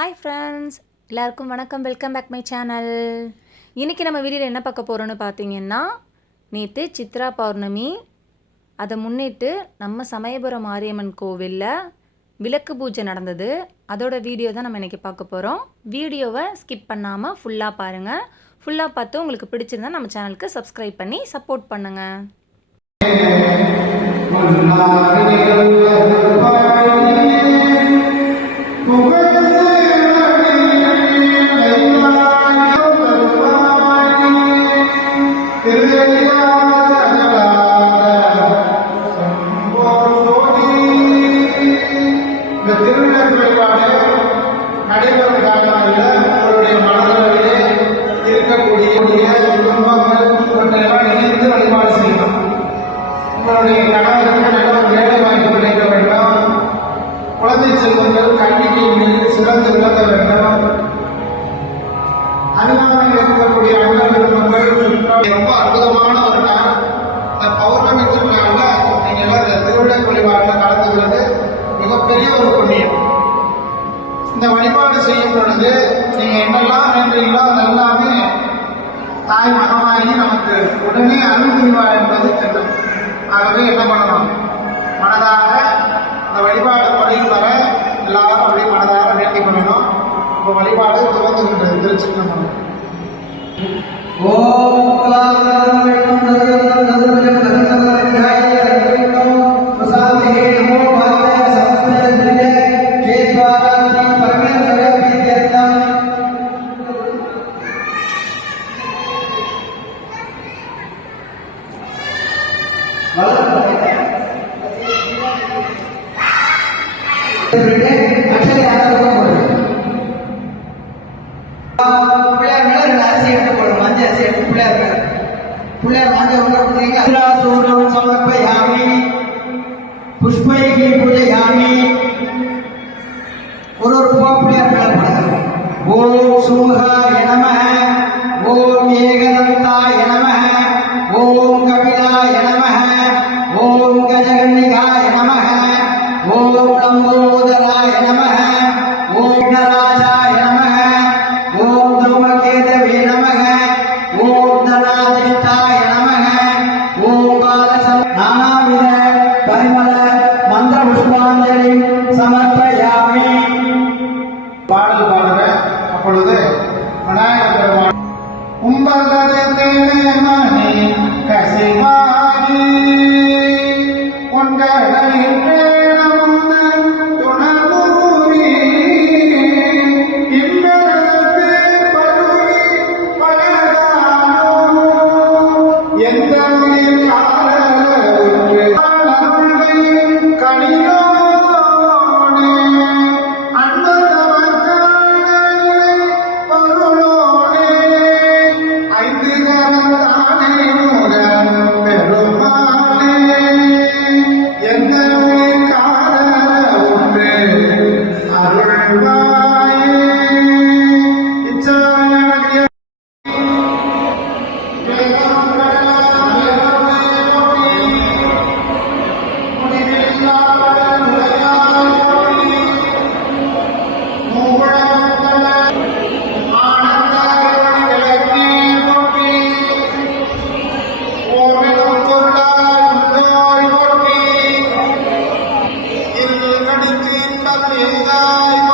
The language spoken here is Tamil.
ஹாய் ஃப்ரெண்ட்ஸ் எல்லாருக்கும் வணக்கம். வெல்கம் பேக் மை சேனல் இன்றைக்கி நம்ம வீடியோவில் என்ன பார்க்க போகிறோன்னு பார்த்தீங்கன்னா நேற்று சித்ரா பௌர்ணமி. அதை முன்னிட்டு நம்ம சமயபுரம் மாரியம்மன் கோவிலில் விளக்கு பூஜை நடந்தது. அதோட வீடியோ தான் நம்ம இன்றைக்கி பார்க்க போகிறோம் வீடியோவை ஸ்கிப் பண்ணாமல் ஃபுல்லாக பாருங்கள் ஃபுல்லாக பார்த்து உங்களுக்கு பிடிச்சிருந்தா நம்ம சேனலுக்கு சப்ஸ்கிரைப் பண்ணி சப்போர்ட் பண்ணுங்கள் திருவிழா வழிபாடு நடைபெறும் காலங்களில் உங்களுடைய மனதளவிலே இருக்கக்கூடிய குடும்பங்கள் இவற்றையெல்லாம் இணைந்து வழிபாடு செய்யணும் உங்களுடைய கணவருக்கு நல்ல வேலை வாய்ப்பு கிடைக்க வேண்டும். குழந்தை செல்வங்கள் கல்விக்கு மீது சிறந்து விளங்க வேண்டும். அருகாமையில் இருக்கக்கூடிய அண்ணன் மக்கள் ரொம்ப அற்புதமான ஒரு நாள் இந்த பௌர்ணமி திருநாளில் நீங்க எல்லாம் இந்த திருவிழா வழிபாட்டில் மிகப்பெரிய ஒரு புண்ணியம் இந்த வழிபாடு செய்யும் பொழுது நீங்க என்னெல்லாம் வேண்டீங்களோ அதெல்லாமே தாய் மகமாயி நமக்கு உடனே அருள் புரிவார் என்பது தெரியும் ஆகவே என்ன பண்ணணும்? மனதாக இந்த வழிபாடு முறையில் வர எல்லாரும் அப்படியே மனதாக வேண்டிக் கொள்ளணும். இப்போ வழிபாடு துவங்குகின்றது திருச்சின்னம்பலம் பிள்ளையார் மேல புஷ்பைகி பூஜையாமி ஒரு ஒரு ரூபா பிள்ளையார் மேல போடுங்க ஓம் சூகாய Namah Shivaya.